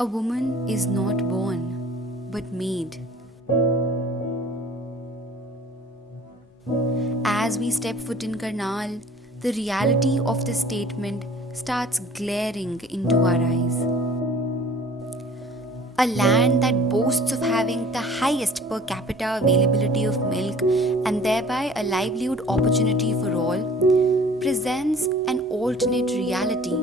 A woman is not born, but made. As we step foot in Karnal, the reality of the statement starts glaring into our eyes. A land that boasts of having the highest per capita availability of milk and thereby a livelihood opportunity for all, presents an alternate reality,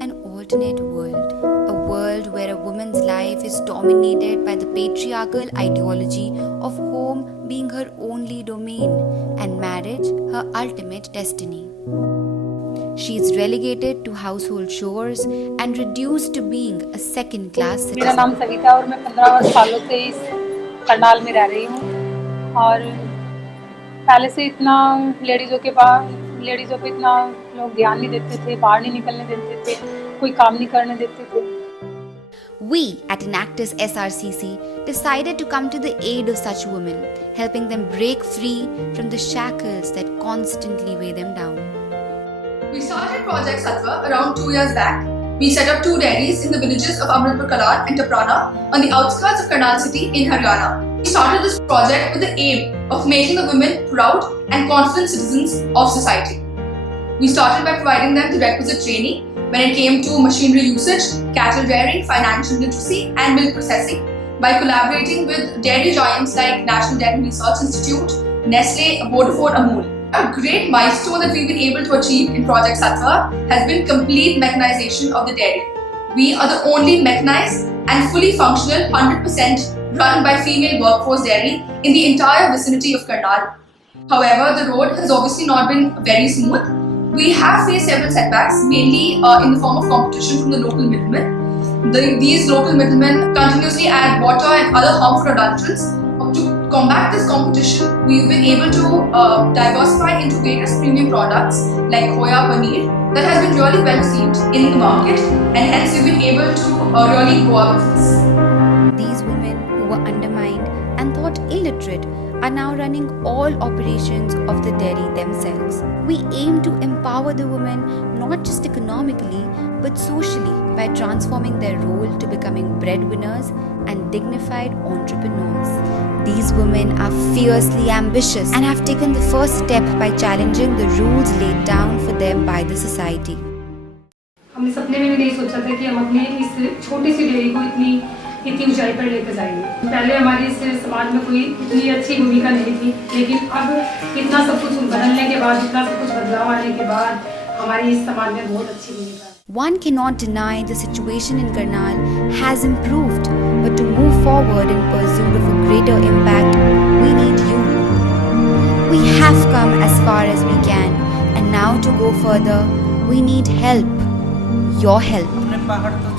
an alternate world. A world where a woman's life is dominated by the patriarchal ideology of home being her only domain and marriage her ultimate destiny. She is relegated to household chores and reduced to being a second-class मेरा citizen. नाम सविता और मैं 15 सालों से इस करनाल में रह रही हूँ और पहले से इतना लेडीज़ों पे इतना लोग ध्यान नहीं देते थे, बाहर नहीं निकलने देते थे, कोई काम नहीं करने देते थे। We at Enactus SRCC decided to come to the aid of such women, helping them break free from the shackles that constantly weigh them down. We started Project Sattva around 2 years back. We set up 2 dairies in the villages of Amritpur Kalan and Taprana on the outskirts of Karnal city in Haryana. We started this project with the aim of making the women proud and confident citizens of society. We started by providing them the requisite training when it came to machinery usage, cattle rearing, financial literacy and milk processing by collaborating with dairy giants like National Dairy Research Institute, Nestle, Vodafone, Amul. A great milestone that we've been able to achieve in Project Sattva has been complete mechanization of the dairy. We are the only mechanized and fully functional 100% run by female workforce dairy in the entire vicinity of Karnal. However, the road has obviously not been very smooth. We have faced several setbacks, mainly in the form of competition from the local middlemen. These local middlemen continuously add water and other harmful adulterants. To combat this competition, we've been able to diversify into various premium products like Khoya Paneer that has been really well received in the market, and hence we've been able to really go up with this. These women who were undermined and thought illiterate are now running all operations of the dairy themselves. We aim to empower the women not just economically but socially by transforming their role to becoming breadwinners and dignified entrepreneurs. These women are fiercely ambitious and have taken the first step by challenging the rules laid down for them by the society. हमने सपने में भी नहीं सोचा था कि हम अपनी इस छोटी सी डेयरी को इतनी ऊंचाई पर लेकर जाएंगे। पहले हमारी इस समाज में कोई इतनी अच्छी भूमिका नहीं थी, लेकिन अब इतना सब कुछ बदलने के बाद, इतना सब कुछ बदलाव आने के बाद हमारी इस समाज में बहुत अच्छी भूमिका है। One cannot deny the situation in Karnal has improved, but to move forward in pursuit of a greater impact, we need you. We have come as far as we can, and now to go further, we need help. Your help. अपने पहाड़ तो